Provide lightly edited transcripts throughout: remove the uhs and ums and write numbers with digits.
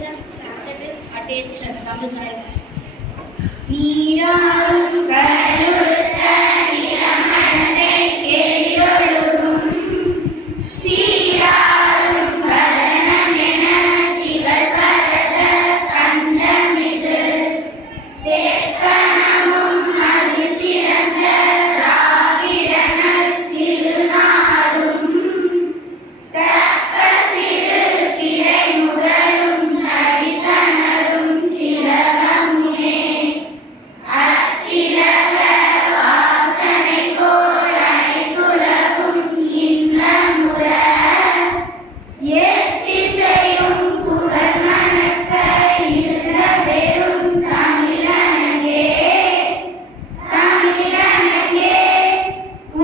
Attention, standard is attention. Tamil correct. நீராறும் கடலுடுத்த நிலமடை கேளியொழுகும் சீராறும் பதனமென திகழ்பரத கண்டமிது தேக்கணமும் அது சிறந்த ராவிடனர் திருநாடும் தக்க சிறு பிறை முதலும் நடித்தனரும் திலகமுனே அத்திலக வாசனை போல் அனைத்துலகும் இன்பமுற ஏத்திசையும் புகழ் மணக்க இருந்த பெரும் தமிழனங்கே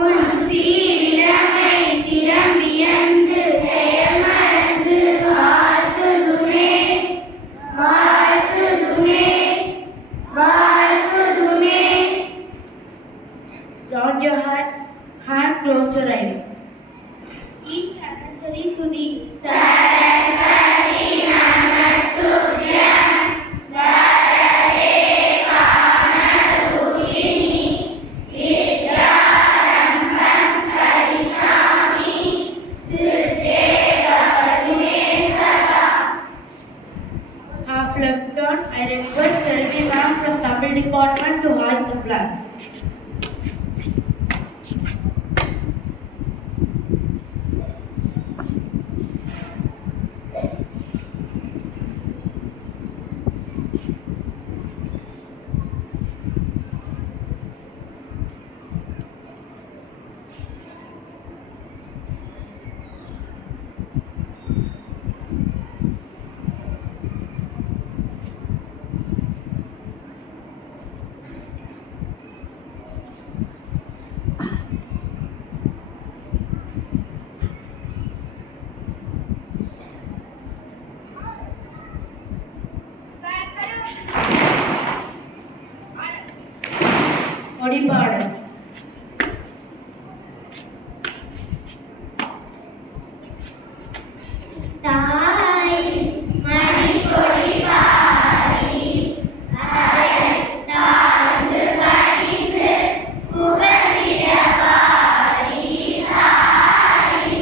உன் சீரிழமை திறம்பியந்து செயல்மறந்து வாழ்த்துதுமே வாழ்த்துதுமே வாழ்த்துதுமே. Join your hand, close your eyes. Eat Saraswati Sudhi. Saraswati Namastuvyam Varade Kamarupini Vidyarambham Karishami Siddhe Bhavatume Sada. Half left turn. I request Selvi ma'am from Tamil department to hoist the flag. ஒடிபாடல். தாய் மணிக்கொடி பாரி அதை தாழ்ந்து பணிந்து புகழ்ந்திட பாரி தாய்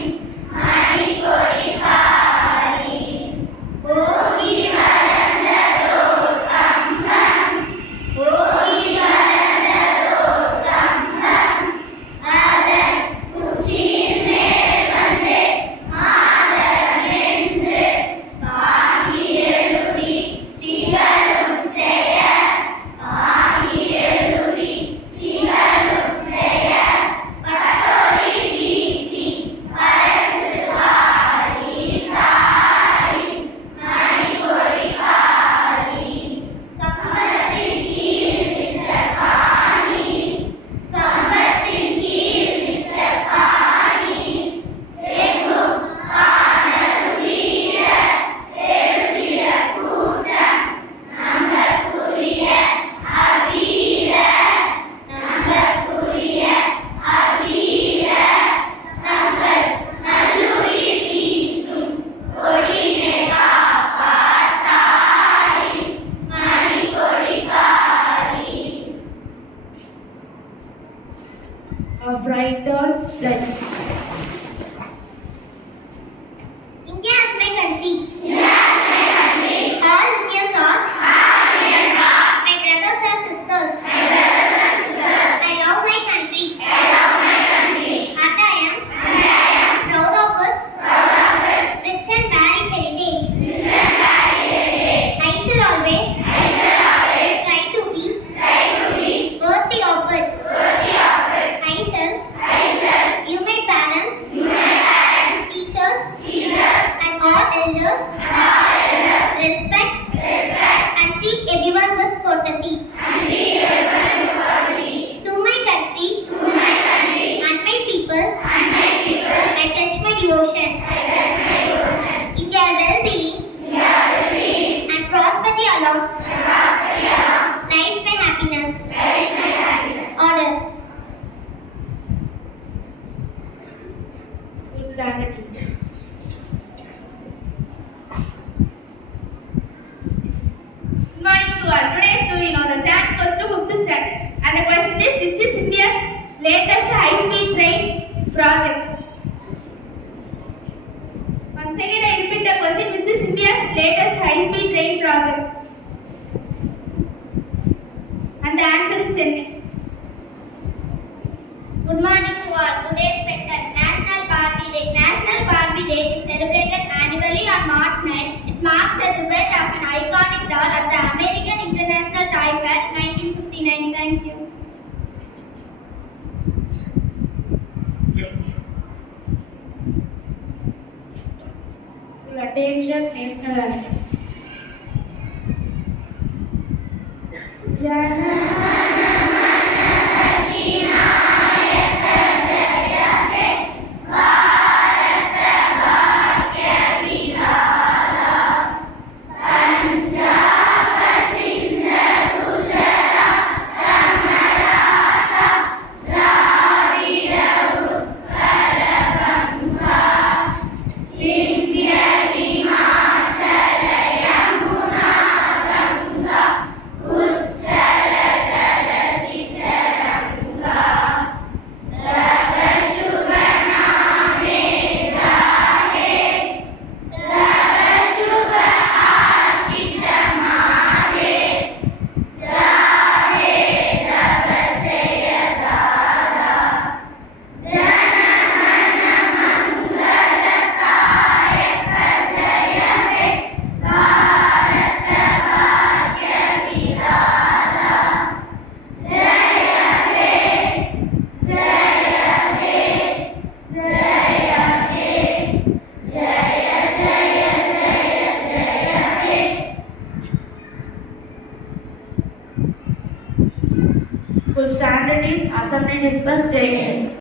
மணிக்கொடி பாரி ஓங்கி வளர்ந்ததோ கம்பம் ஓங்கி வளர்ந்ததோ கம்பம் அதன் உச்சியின் மேல் வந்து மாதவமென்று பாகி எழுதி திகழும் செய பாகி எழுதி திகழும் செய பட்டொலி வீசி பறக்குது பாரி தாய் மணிக்கொடி பாரி கம்பத்தின் கீழ் நின்ற காணி கம்பத்தின் கீழ் நின்ற காணி எங்கும் காணருளிய எழுதிய கூட்டம் நம்பக்குரிய அவ்வீர நம்பக்குரிய அவ்வீர நம்பர் நல்லுயிர் வீசும் ஒளினை காப்பாத்தாய் மணிக்கொடி Pari. Of right turn, pledge. India is my country. All Indians are my brothers and sisters. I love my country. And I am proud of its rich and varied heritage. I shall always try to be worthy of it. I shall give my parents, teachers, and all elders respect and treat everyone with courtesy. To my country and my people, I pledge my devotion. In their well-being and prosperity alone lies my happiness. Order. Stand at ease. latest high-speed train project. Once again, I repeat the question: which is India's latest high-speed train project? And the answer is Chennai. Good morning to all. Today's special National Barbie Day. National Barbie Day is celebrated annually on March 9. It marks a debut of an iconic doll at the American International Toy Fair in 1959. Thank you. Attention, national anthem. Full standard is assembly dispersed. Jai Hind.